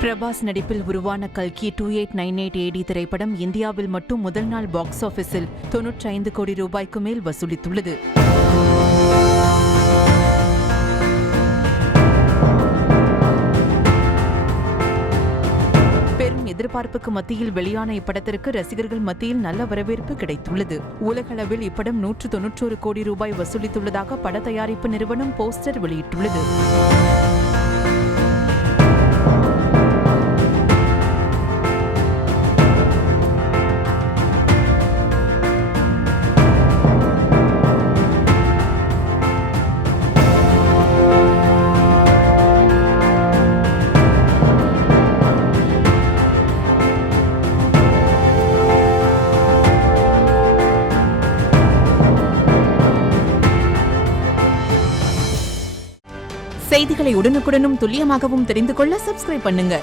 பிரபாஸ் நடிப்பில் உருவான கல்கி 2898 AD திரைப்படம் இந்தியாவில் மட்டும் முதல் நாள் பாக்ஸ் ஆபீஸில் 95 கோடி ரூபாய்க்கு மேல் வசூலித்துள்ளது. பெரும் எதிர்பார்ப்புக்கு மத்தியில் வெளியான இப்படத்திற்கு ரசிகர்கள் மத்தியில் நல்ல வரவேற்பு கிடைத்துள்ளது. உலகளவில் இப்படம் 191 கோடி ரூபாய் வசூலித்துள்ளதாக பட தயாரிப்பு நிறுவனம் போஸ்டர் வெளியிட்டுள்ளது. செய்திகளை உடனுக்குடனும் துல்லியமாகவும் தெரிந்து கொள்ள சப்ஸ்கிரைப் பண்ணுங்க.